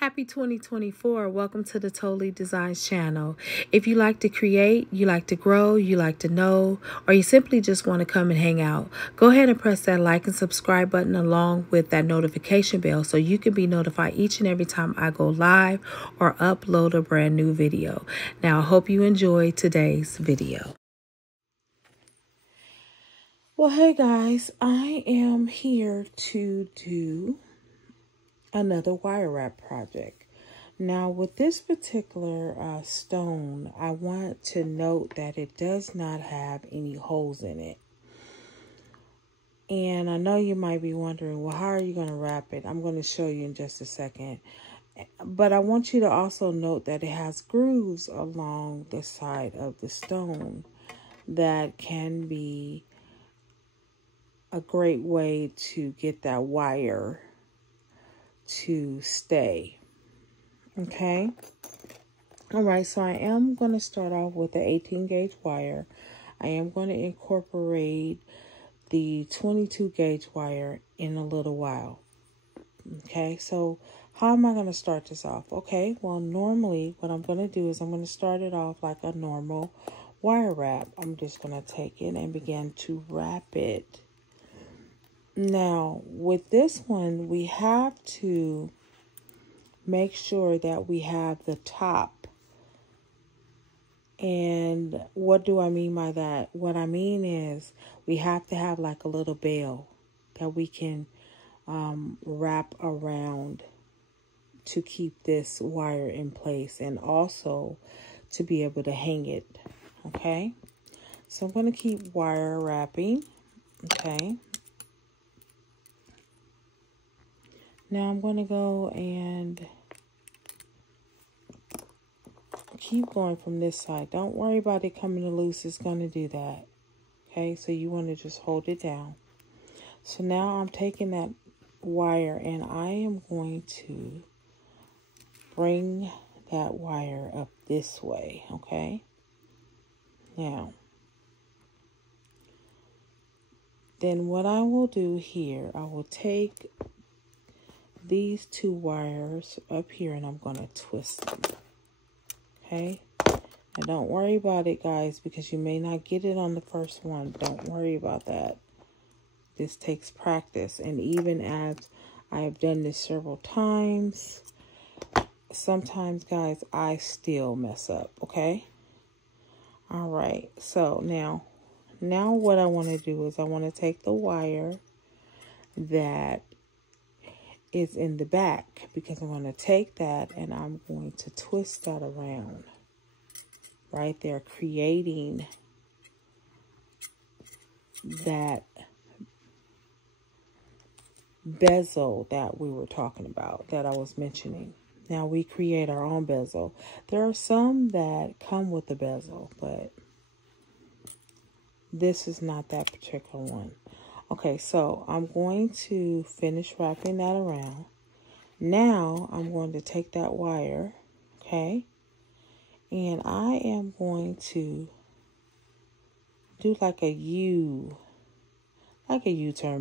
Happy 2024. Welcome to the Totally Designs channel. If you like to create, you like to grow, you like to know, or you simply just want to come and hang out, go ahead and press that like and subscribe button along with that notification bell so you can be notified each and every time I go live or upload a brand new video. Now, I hope you enjoy today's video. Well, hey guys, I am here to do another wire wrap project. Now with this particular stone, I want to note that it does not have any holes in it. And I know you might be wondering, well, how are you going to wrap it? I'm going to show you in just a second. But I want you to also note that it has grooves along the side of the stone that can be a great way to get that wire to stay. Okay. All right. So I am going to start off with the 18 gauge wire. I am going to incorporate the 22 gauge wire in a little while. Okay. So how am I going to start this off? Okay. Well, normally what I'm going to do is I'm going to start it off like a normal wire wrap. I'm just going to take it and begin to wrap it. Now, with this one, we have to make sure that we have the top. And what do I mean by that? What I mean is we have to have like a little bell that we can wrap around to keep this wire in place and also to be able to hang it. Okay, so I'm going to keep wire wrapping. Okay. Now I'm going to go and keep going from this side. Don't worry about it coming loose. It's going to do that. Okay, so you want to just hold it down. So now I'm taking that wire and I am going to bring that wire up this way. Okay. Now, then what I will do here, I will take these two wires up here and I'm going to twist them. Okay. Now don't worry about it, guys, because you may not get it on the first one. Don't worry about that. This takes practice. And even as I have done this several times, sometimes, guys, I still mess up. Okay. All right. So now what I want to do is I want to take the wire that is in the back, because I'm going to take that and I'm going to twist that around right there, creating that bezel that we were talking about, that I was mentioning. Now we create our own bezel. There are some that come with the bezel, but this is not that particular one. Okay, so I'm going to finish wrapping that around. Now I'm going to take that wire, okay, and I am going to do like a U-turn,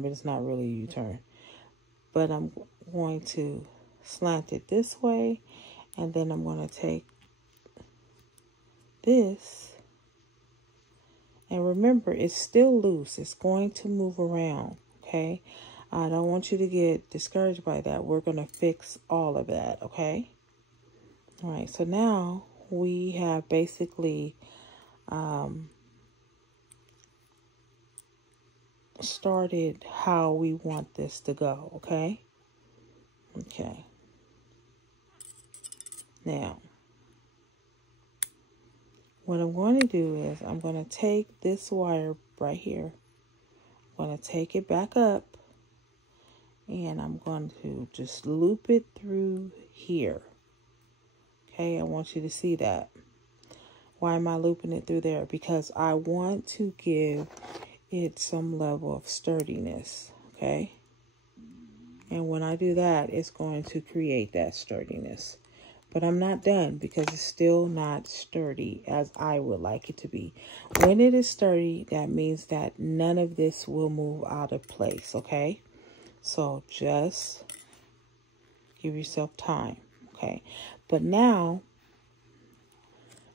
but it's not really a U-turn. But I'm going to slant it this way, and then I'm going to take this. And remember, it's still loose. It's going to move around, okay? I don't want you to get discouraged by that. We're going to fix all of that, okay? All right, so now we have basically started how we want this to go, okay? Okay. Now, what I'm going to do is I'm going to take this wire right here. I'm going to take it back up and I'm going to just loop it through here. Okay, I want you to see that. Why am I looping it through there? Because I want to give it some level of sturdiness. Okay. And when I do that, it's going to create that sturdiness. But I'm not done because it's still not sturdy as I would like it to be. When it is sturdy, that means that none of this will move out of place, okay? So just give yourself time, Okay, but now,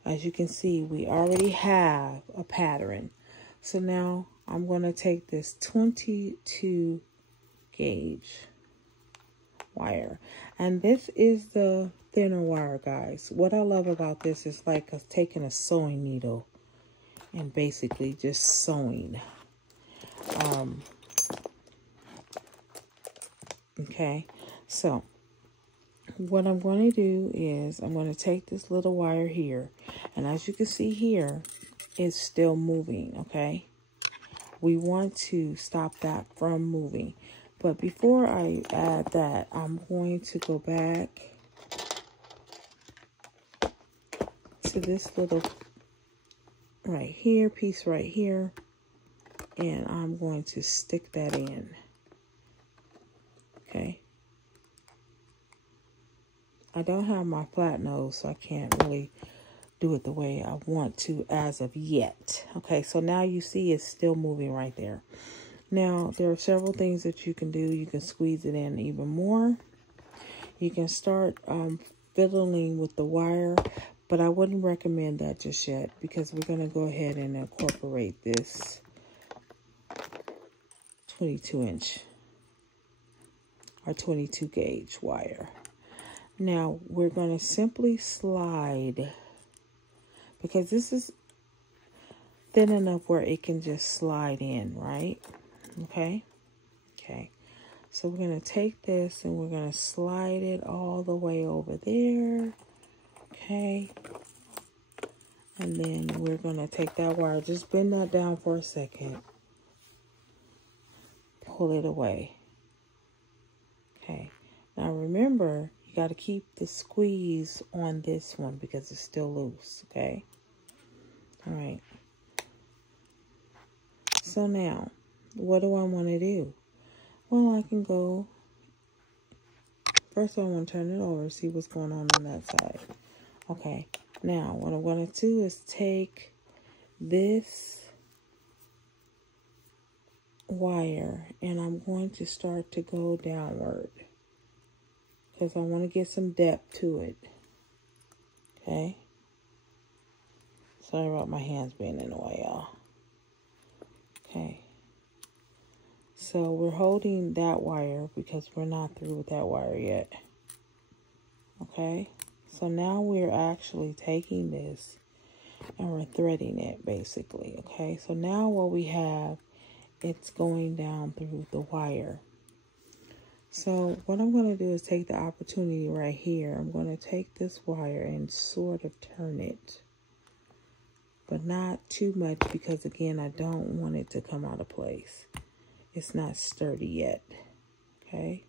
as you can see, we already have a pattern. So now I'm going to take this 22 gauge wire, and this is the thinner wire, guys. What I love about this is like taking a sewing needle and basically just sewing. Okay, so what I'm going to do is I'm going to take this little wire here, and as you can see here, it's still moving. Okay, we want to stop that from moving. But before I add that, I'm going to go back to this little right here, piece right here, and I'm going to stick that in. Okay. I don't have my flat nose, so I can't really do it the way I want to as of yet. Okay, so now you see it's still moving right there. Now, there are several things that you can do. You can squeeze it in even more. You can start fiddling with the wire, but I wouldn't recommend that just yet because we're going to go ahead and incorporate this 22-inch or 22 gauge wire. Now, we're going to simply slide, because this is thin enough where it can just slide in, right? Okay. Okay. So we're going to take this and we're going to slide it all the way over there. Okay. And then we're going to take that wire, just bend that down for a second. Pull it away. Okay. Now remember, you got to keep the squeeze on this one because it's still loose. Okay. All right. So now, what do I want to do? Well, I can go, first I want to turn it over, see what's going on that side. Okay, now what I'm going to do is take this wire and I'm going to start to go downward because I want to get some depth to it. Okay. Sorry about my hands being in the way, y'all. Okay. So we're holding that wire because we're not through with that wire yet. Okay. So now we're actually taking this and we're threading it basically. Okay. So now what we have, it's going down through the wire. So what I'm going to do is take the opportunity right here. I'm going to take this wire and sort of turn it, but not too much because again, I don't want it to come out of place. It's not sturdy yet. Okay.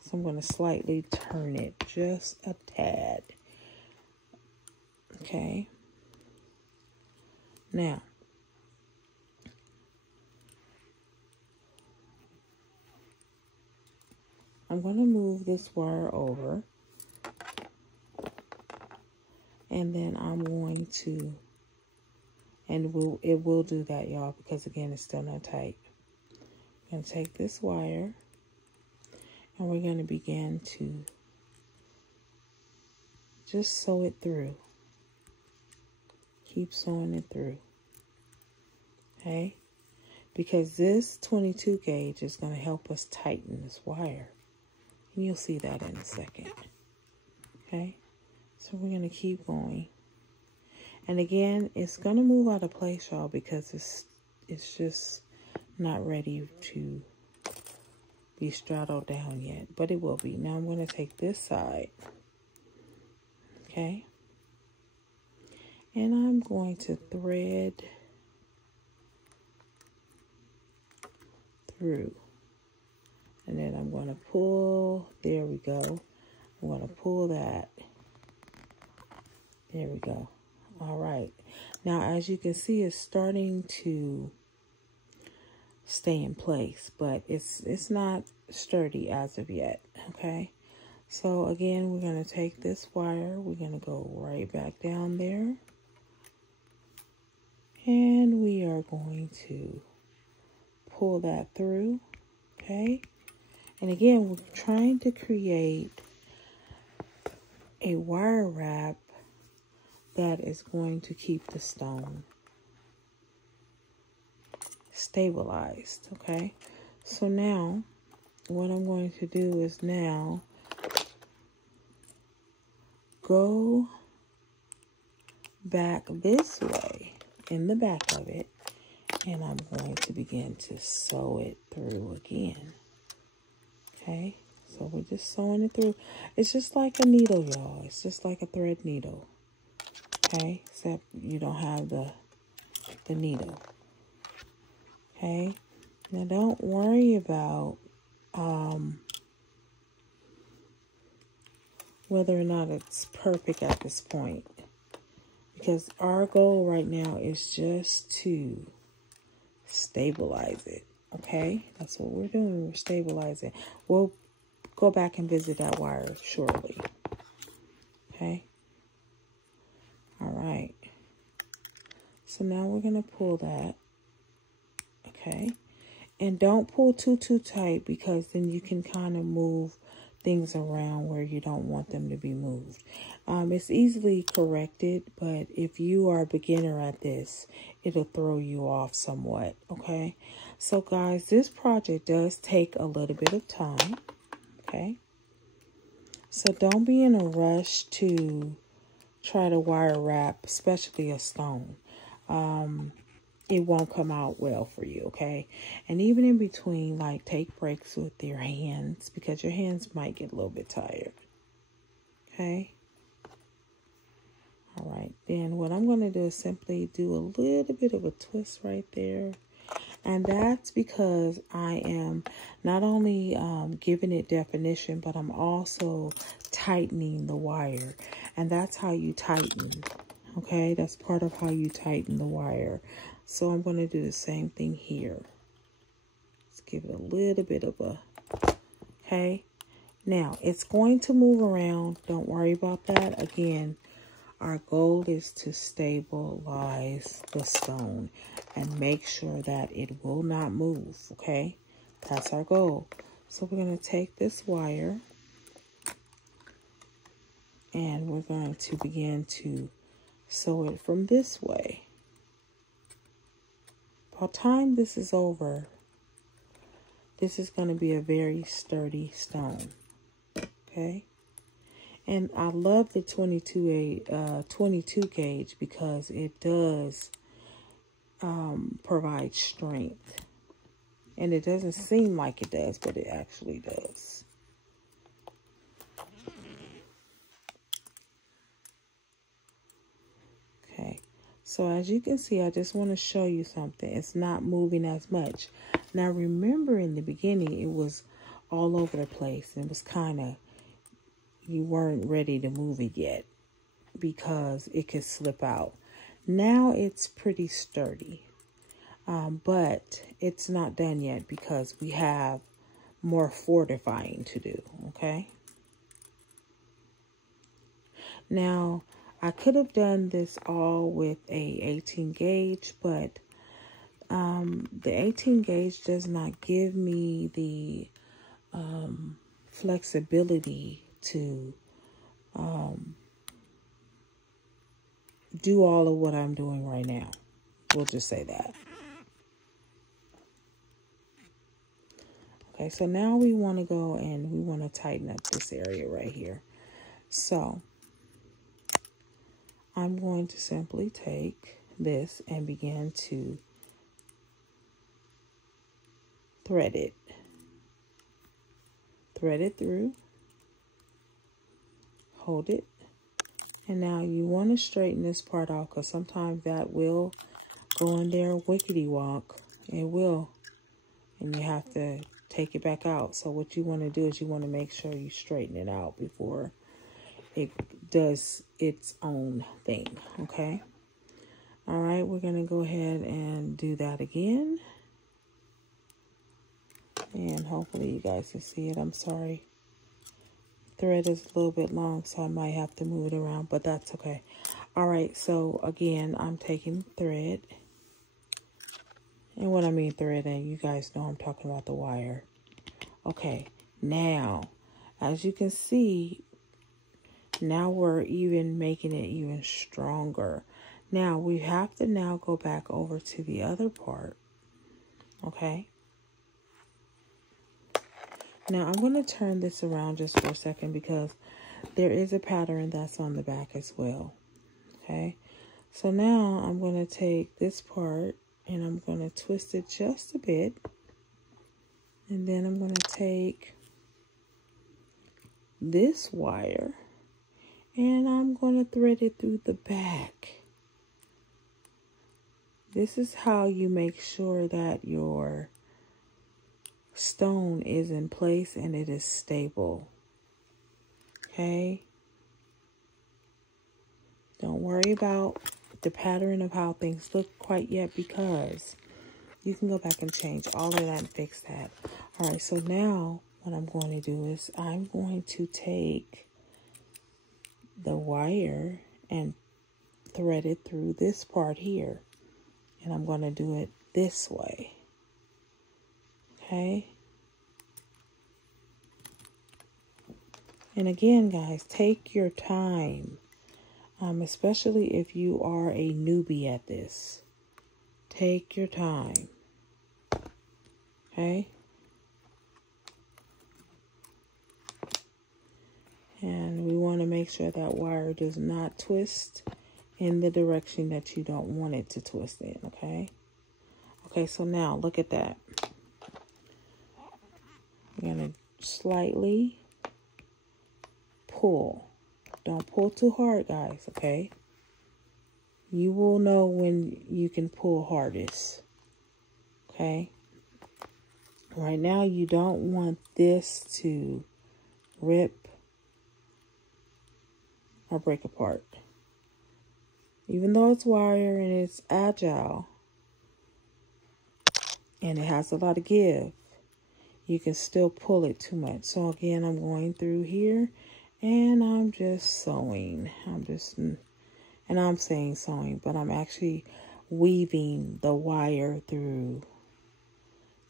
So I'm going to slightly turn it just a tad. Okay. Now, I'm going to move this wire over. And then I'm going to, and it will do that, y'all, because again, it's still not tight. I'm going to take this wire and we're going to begin to just sew it through. Keep sewing it through. Okay? Because this 22 gauge is going to help us tighten this wire. And you'll see that in a second. Okay? So we're going to keep going. And again, it's going to move out of place, y'all, because it's just not ready to be straddled down yet. But it will be. Now I'm going to take this side. Okay? And I'm going to thread through. And then I'm going to pull. There we go. I'm going to pull that. There we go. All right. Now, as you can see, it's starting to stay in place, but it's not sturdy as of yet. Okay. So again, we're going to take this wire. We're going to go right back down there. And we are going to pull that through. Okay. And again, we're trying to create a wire wrap that is going to keep the stone stabilized, okay? So now, what I'm going to do is now go back this way in the back of it, and I'm going to begin to sew it through again. Okay, so we're just sewing it through. It's just like a needle, y'all. It's just like a thread needle. Okay, except you don't have the needle. Okay, now don't worry about whether or not it's perfect at this point, because our goal right now is just to stabilize it. Okay, that's what we're doing. We're stabilizing. We'll go back and visit that wire shortly. Okay. All right. So now we're going to pull that. Okay. And don't pull too tight, because then you can kind of move things around where you don't want them to be moved. It's easily corrected, but if you are a beginner at this, it'll throw you off somewhat. Okay. So guys, this project does take a little bit of time. Okay. So don't be in a rush to try to wire wrap, especially a stone. It won't come out well for you, okay? And even in between, like, take breaks with your hands, because your hands might get a little bit tired, okay? All right, then what I'm going to do is simply do a little bit of a twist right there. And that's because I am not only giving it definition, but I'm also tightening the wire. And that's how you tighten, okay? That's part of how you tighten the wire. So I'm going to do the same thing here. Let's give it a little bit of a, okay? Now, it's going to move around. Don't worry about that. Again, our goal is to stabilize the stone and make sure that it will not move, okay? That's our goal. So we're going to take this wire and we're going to begin to sew it from this way. By the time this is over, this is going to be a very sturdy stone, okay? And I love the 22 gauge because it does provide strength. And it doesn't seem like it does, but it actually does. Okay. So as you can see, I just want to show you something. It's not moving as much. Now remember, in the beginning, it was all over the place. It was kind of, you weren't ready to move it yet because it could slip out. Now it's pretty sturdy. But it's not done yet because we have more fortifying to do, okay? Now, I could have done this all with a 18 gauge, but the 18 gauge does not give me the flexibility to do all of what I'm doing right now. We'll just say that. Okay, so now we want to go and we want to tighten up this area right here. So I'm going to simply take this and begin to thread it. Thread it through. Hold it. And now you want to straighten this part off, because sometimes that will go in there wickety-wonk. It will. And you have to take it back out. So what you want to do is you want to make sure you straighten it out before it does its own thing. Okay. All right. We're going to go ahead and do that again. And hopefully you guys can see it. I'm sorry. Thread is a little bit long, so I might have to move it around, but that's okay. All right. So again, I'm taking thread. And when I mean thread, and you guys know I'm talking about the wire. Okay, now, as you can see, Now we're even making it even stronger. Now we have to now go back over to the other part. Okay. Now I'm going to turn this around just for a second because there is a pattern that's on the back as well. Okay. So now I'm going to take this part and I'm going to twist it just a bit. And then I'm going to take this wire and I'm going to thread it through the back. This is how you make sure that your stone is in place and it is stable. Okay? Don't worry about the pattern of how things look quite yet because you can go back and change all of that and fix that. All right, so now what I'm going to do is I'm going to take the wire and thread it through this part here. And I'm going to do it this way. Okay? And again, guys, take your time. Especially if you are a newbie at this. Take your time. Okay? And we want to make sure that wire does not twist in the direction that you don't want it to twist in, okay? Okay, so now look at that. You're going to slightly pull. Don't pull too hard, guys, okay? You will know when you can pull hardest, okay? Right now, you don't want this to rip or break apart. Even though it's wire and it's agile and it has a lot of give, you can still pull it too much. So again, I'm going through here and I'm just sewing. And I'm saying sewing, but I'm actually weaving the wire through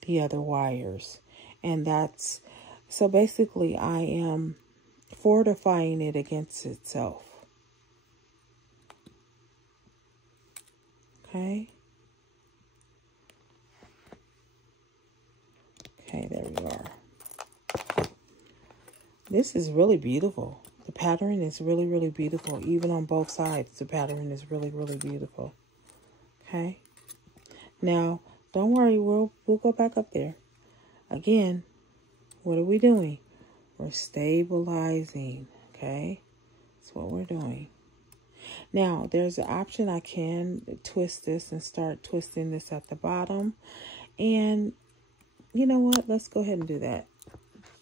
the other wires. And that's, so basically I am fortifying it against itself. Okay. Okay, there we are. This is really beautiful. The pattern is really, really beautiful. Even on both sides, the pattern is really, really beautiful. Okay. Now, don't worry. We'll go back up there. Again, what are we doing? We're stabilizing. Okay. That's what we're doing. Now, there's an option. I can twist this and start twisting this at the bottom. And you know what? Let's go ahead and do that.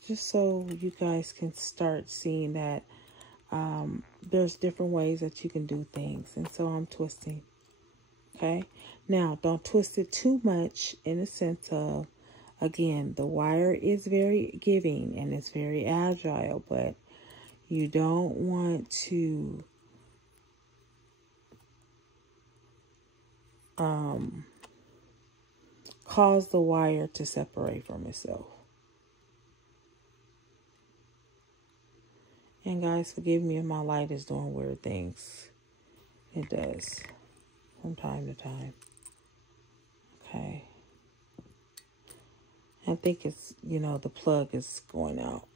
Just so you guys can start seeing that there's different ways that you can do things. And so I'm twisting. Okay. Now, don't twist it too much in the sense of, again, the wire is very giving and it's very agile, but you don't want to cause the wire to separate from itself. And guys, forgive me if my light is doing weird things. It does from time to time. Okay. I think it's, you know, the plug is going out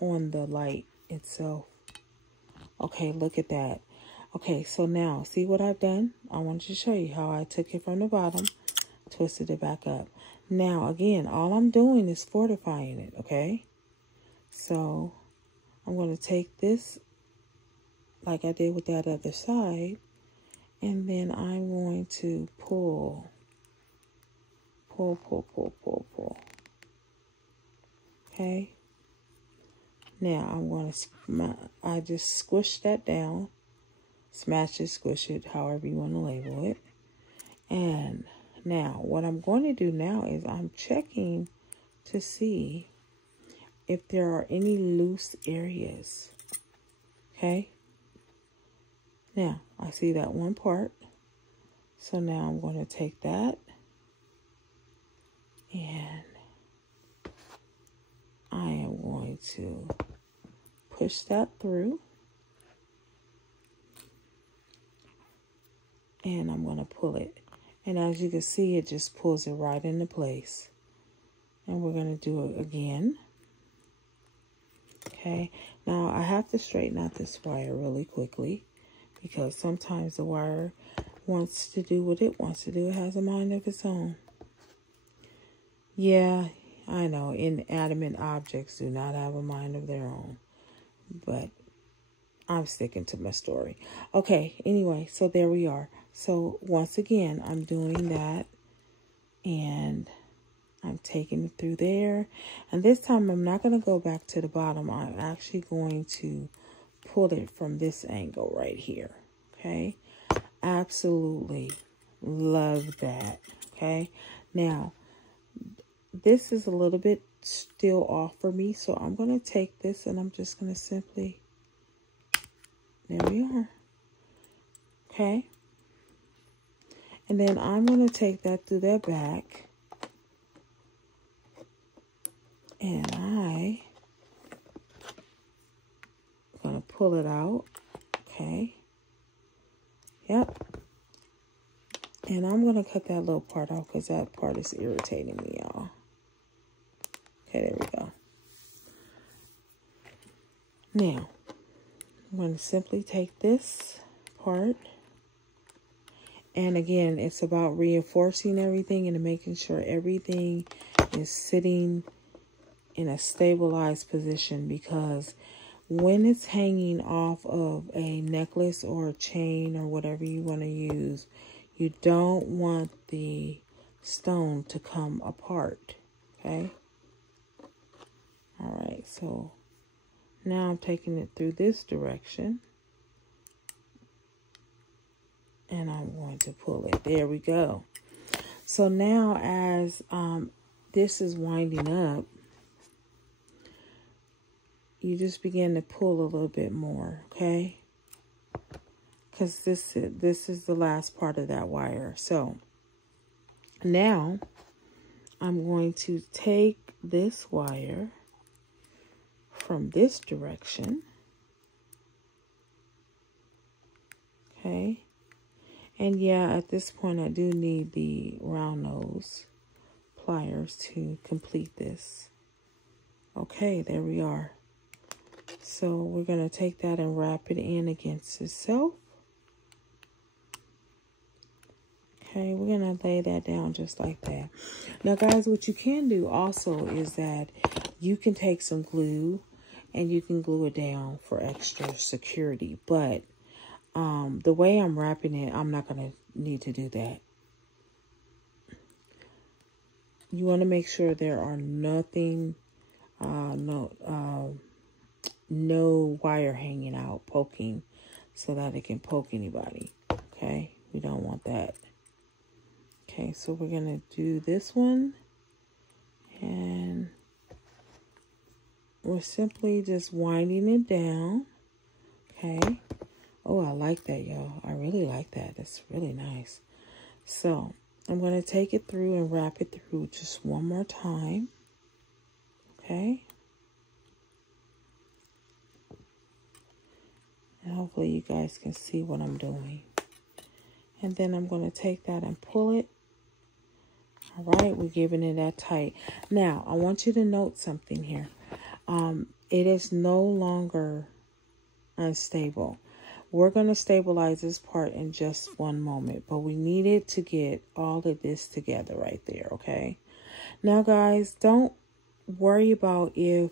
on the light itself. Okay, look at that. Okay, so now, see what I've done? I wanted to show you how I took it from the bottom, twisted it back up. Now, again, all I'm doing is fortifying it, okay? So, I'm going to take this, like I did with that other side, and then I'm going to pull. Pull, pull, pull, pull, pull. Okay? Now, I'm going to, I just squish that down. Smash it, squish it, however you want to label it. And now, what I'm going to do now is I'm checking to see if there are any loose areas. Okay? Now, I see that one part. So now I'm going to take that and I am going to push that through. And I'm going to pull it. And as you can see, it just pulls it right into place. And we're going to do it again. Okay. Now, I have to straighten out this wire really quickly, because sometimes the wire wants to do what it wants to do. It has a mind of its own. Yeah, I know. Inanimate objects do not have a mind of their own. But I'm sticking to my story. Okay, anyway, so there we are. So once again, I'm doing that. And I'm taking it through there. And this time, I'm not going to go back to the bottom. I'm actually going to pull it from this angle right here. Okay. Absolutely love that. Okay. Now, this is a little bit still off for me. So I'm going to take this and I'm just going to simply, there we are. Okay. And then I'm going to take that through that back. And I'm going to pull it out. Okay. Yep. And I'm going to cut that little part off because that part is irritating me, y'all. Okay, there we go. Now, I'm going to simply take this part. And again, it's about reinforcing everything and making sure everything is sitting in a stabilized position, because when it's hanging off of a necklace or a chain or whatever you want to use, you don't want the stone to come apart. Okay. All right. So now I'm taking it through this direction and I'm going to pull it. There we go. So now as this is winding up, you just begin to pull a little bit more, okay? Because this is the last part of that wire. So now I'm going to take this wire from this direction, okay? And yeah, at this point I do need the round nose pliers to complete this. Okay, there we are. So we're going to take that and wrap it in against itself. Okay, we're going to lay that down just like that. Now, guys, what you can do also is that you can take some glue and you can glue it down for extra security. But the way I'm wrapping it, I'm not going to need to do that. You want to make sure there are no wire hanging out, poking, so that it can poke anybody. Okay, we don't want that. Okay, so we're going to do this one. And we're simply just winding it down. Okay. Oh, I like that, y'all. I really like that. That's really nice. So I'm going to take it through and wrap it through just one more time. Okay. And hopefully you guys can see what I'm doing. And then I'm going to take that and pull it. All right, we're giving it that tight. Now, I want you to note something here. It is no longer unstable. We're going to stabilize this part in just one moment, but we needed to get all of this together right there, okay? Now, guys, don't worry about if,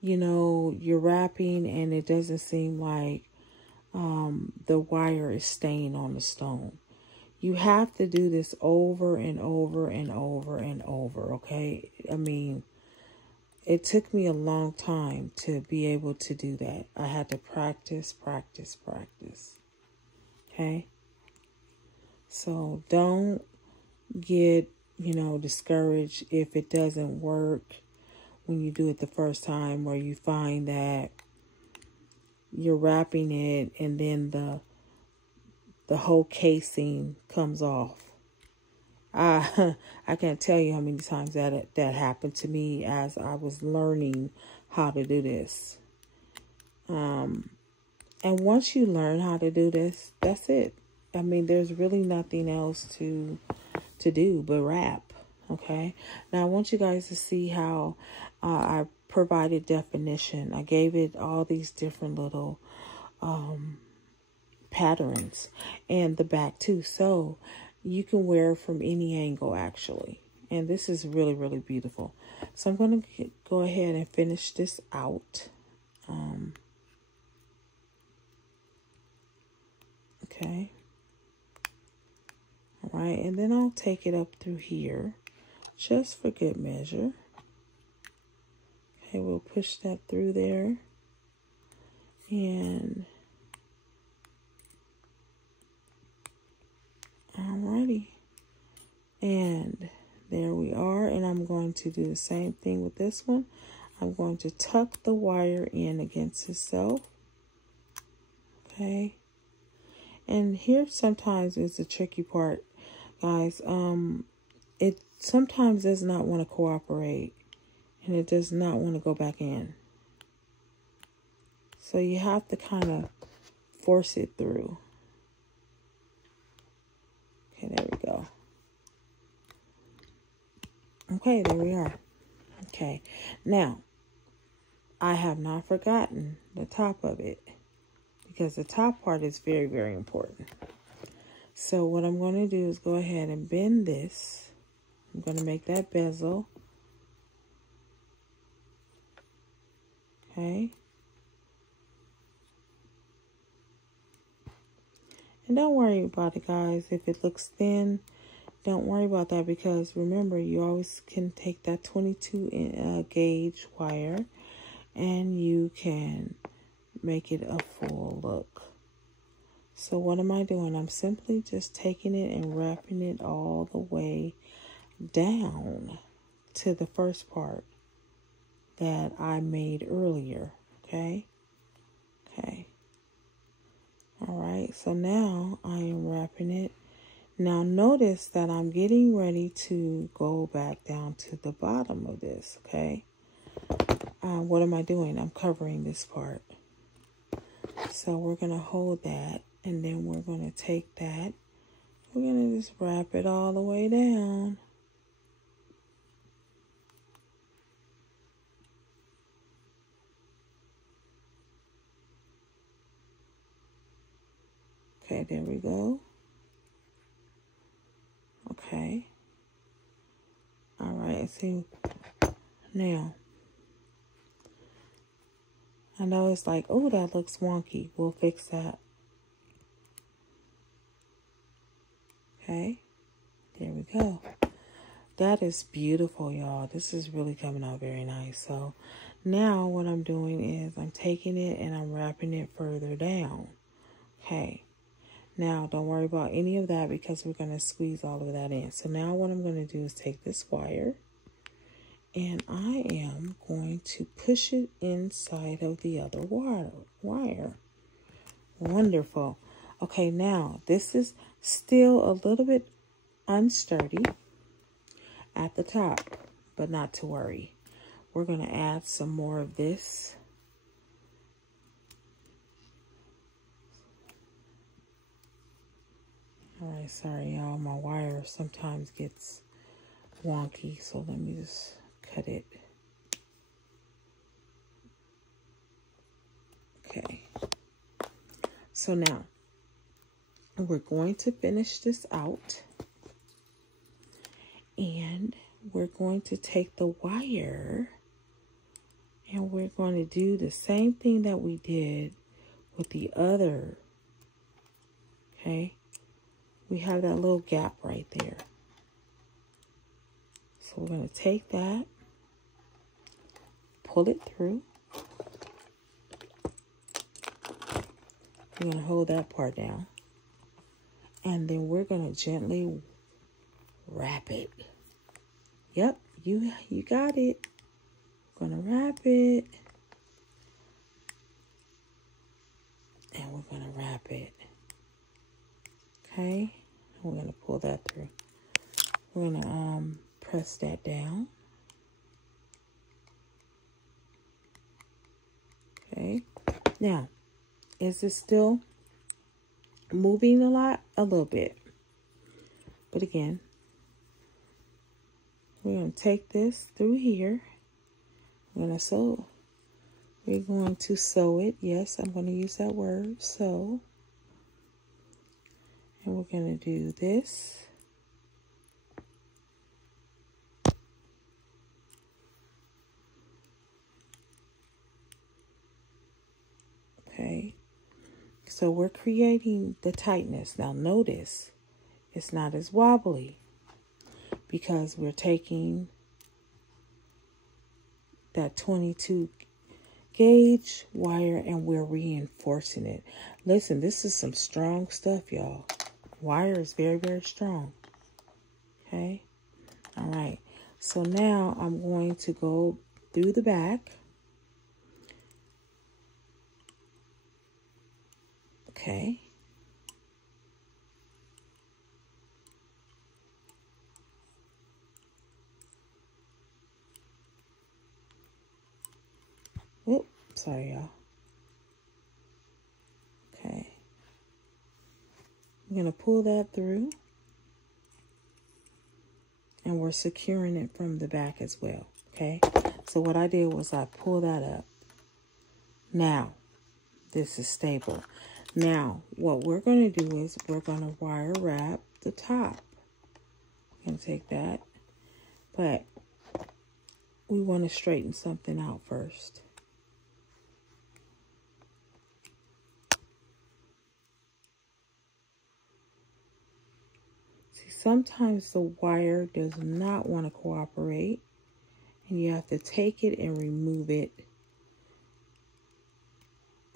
you know, you're wrapping and it doesn't seem like the wire is staying on the stone. You have to do this over and over and over and over, okay? I mean, it took me a long time to be able to do that. I had to practice. Okay? So don't get, you know, discouraged if it doesn't work when you do it the first time, where you find that you're wrapping it and then the whole casing comes off. I can't tell you how many times that happened to me as I was learning how to do this. And once you learn how to do this, that's it. I mean, there's really nothing else to do but wrap. Okay. Now I want you guys to see how I provided definition. I gave it all these different little patterns and the back too. So you can wear it from any angle actually. And this is really, really beautiful. So I'm going to go ahead and finish this out. Okay. All right. And then I'll take it up through here just for good measure. Okay. We'll push that through there. And alrighty. And there we are. And I'm going to do the same thing with this one. I'm going to tuck the wire in against itself. Okay. And here sometimes is the tricky part, guys. It sometimes does not want to cooperate. And it does not want to go back in. So you have to kind of force it through. Okay, there we go. Okay, there we are. Okay, now I have not forgotten the top of it because the top part is very, very important. So what I'm going to do is go ahead and bend this. I'm going to make that bezel. Okay. And don't worry about it, guys. If it looks thin, don't worry about that because remember, you always can take that 22 gauge wire and you can make it a full look. So what am I doing? I'm simply just taking it and wrapping it all the way down to the first part that I made earlier. Okay. Okay. All right. So now I am wrapping it. Now notice that I'm getting ready to go back down to the bottom of this. Okay. What am I doing? I'm covering this part. So we're going to hold that and then we're going to take that. We're going to just wrap it all the way down. Okay, there we go. Okay. All right, see, now, I know it's like, oh, that looks wonky. We'll fix that. Okay, there we go. That is beautiful, y'all. This is really coming out very nice. So now what I'm doing is I'm taking it and I'm wrapping it further down. Okay. Now, don't worry about any of that because we're going to squeeze all of that in. So now what I'm going to do is take this wire and I am going to push it inside of the other wire. Wonderful. Okay, now this is still a little bit unsturdy at the top, but not to worry. We're going to add some more of this. All right, sorry, y'all. My wire sometimes gets wonky, so let me just cut it. Okay. So now, we're going to finish this out. And we're going to take the wire and we're going to do the same thing that we did with the other. Okay. We have that little gap right there. So we're going to take that, pull it through. We're going to hold that part down. And then we're going to gently wrap it. Yep, you got it. We're going to wrap it. And we're going to wrap it. Okay, we're going to pull that through. We're going to press that down. Okay, now, is it still moving a lot, a little bit. But again, we're going to take this through here. We're going to sew. We're going to sew it. Yes, I'm going to use that word, sew. And we're going to do this. Okay. So we're creating the tightness. Now notice, it's not as wobbly because we're taking that 22 gauge wire and we're reinforcing it. Listen, this is some strong stuff, y'all. Wire is very, very strong. Okay. All right. So now I'm going to go through the back. Okay. Oops, sorry, y'all. Okay. I'm going to pull that through. And we're securing it from the back as well. Okay. So what I did was I pulled that up. Now, this is stable. Now, what we're going to do is we're going to wire wrap the top. I'm going to take that. But we want to straighten something out first. See, sometimes the wire does not want to cooperate. And you have to take it and remove it.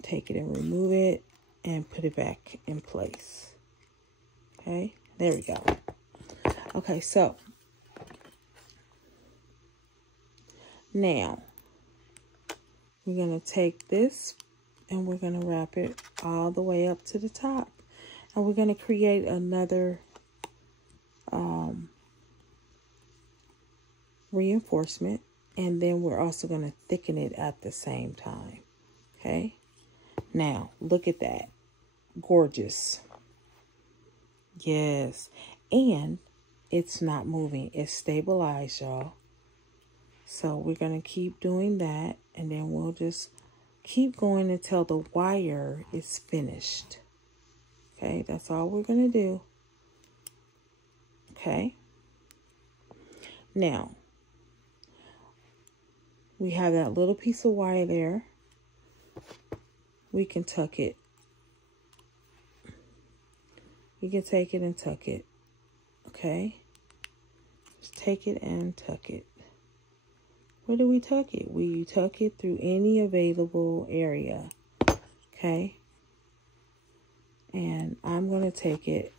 Take it and remove it. And put it back in place. Okay, there we go. Okay, so now we're going to take this and we're going to wrap it all the way up to the top. And we're going to create another reinforcement. And then we're also going to thicken it at the same time. Okay, now look at that. Gorgeous. Yes. And it's not moving. It's stabilized, y'all. So we're going to keep doing that. And then we'll just keep going until the wire is finished. Okay. That's all we're going to do. Okay. Now, we have that little piece of wire there. We can tuck it. You can take it and tuck it. Okay. Just take it and tuck it. Where do we tuck it? We tuck it through any available area. Okay. And I'm going to take it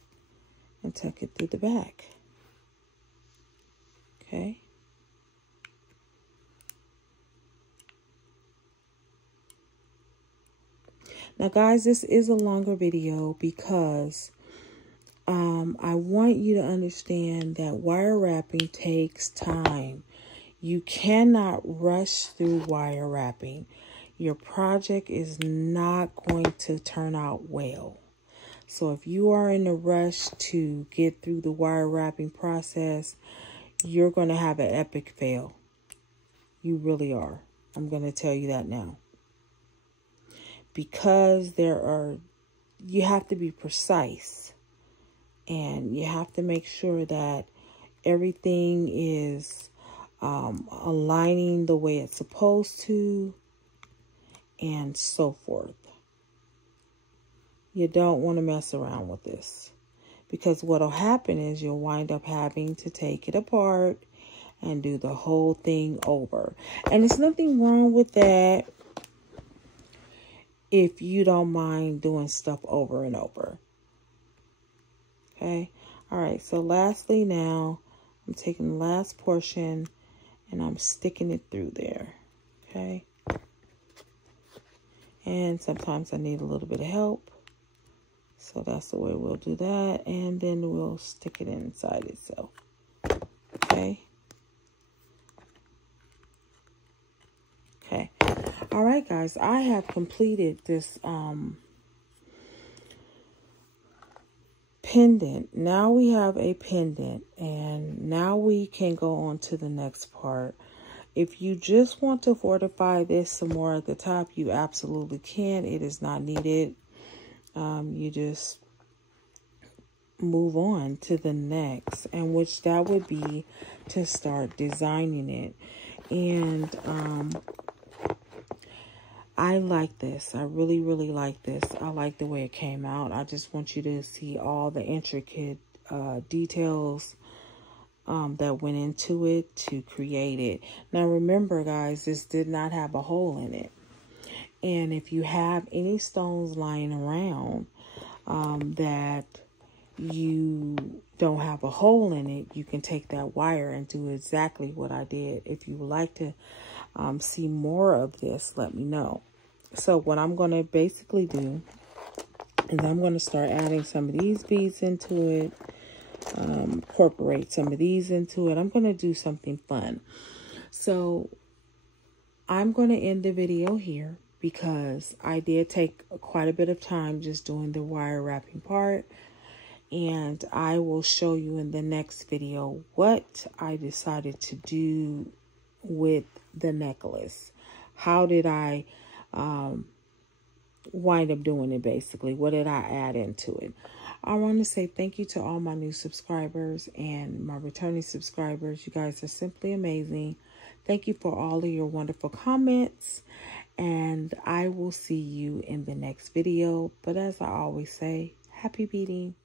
and tuck it through the back. Okay. Now, guys, this is a longer video because I want you to understand that wire wrapping takes time. You cannot rush through wire wrapping. Your project is not going to turn out well. So if you are in a rush to get through the wire wrapping process, you're going to have an epic fail. You really are. I'm going to tell you that now. Because you have to be precise. And you have to make sure that everything is aligning the way it's supposed to, and so forth. You don't want to mess around with this, because what'll happen is you'll wind up having to take it apart and do the whole thing over. And there's nothing wrong with that if you don't mind doing stuff over and over. Okay. All right. So lastly, now I'm taking the last portion and I'm sticking it through there. Okay. And sometimes I need a little bit of help. So that's the way we'll do that. And then we'll stick it inside itself. Okay. Okay. All right, guys. I have completed this pendant. Now we have a pendant, and now we can go on to the next part. If you just want to fortify this some more at the top, you absolutely can. It is not needed. You just move on to the next, and which that would be to start designing it. And I like this. I really, really like this. I like the way it came out. I just want you to see all the intricate details that went into it to create it. Now remember, guys, this did not have a hole in it. And if you have any stones lying around that you don't have a hole in it, you can take that wire and do exactly what I did. If you would like to see more of this, let me know. So what I'm going to basically do is I'm going to start adding some of these beads into it, incorporate some of these into it. I'm going to do something fun. So I'm going to end the video here because I did take quite a bit of time just doing the wire wrapping part. And I will show you in the next video what I decided to do with the necklace. How did I wind up doing it, basically? What did I add into it? I want to say thank you to all my new subscribers and my returning subscribers. You guys are simply amazing. Thank you for all of your wonderful comments. And I will see you in the next video. But as I always say, happy beading.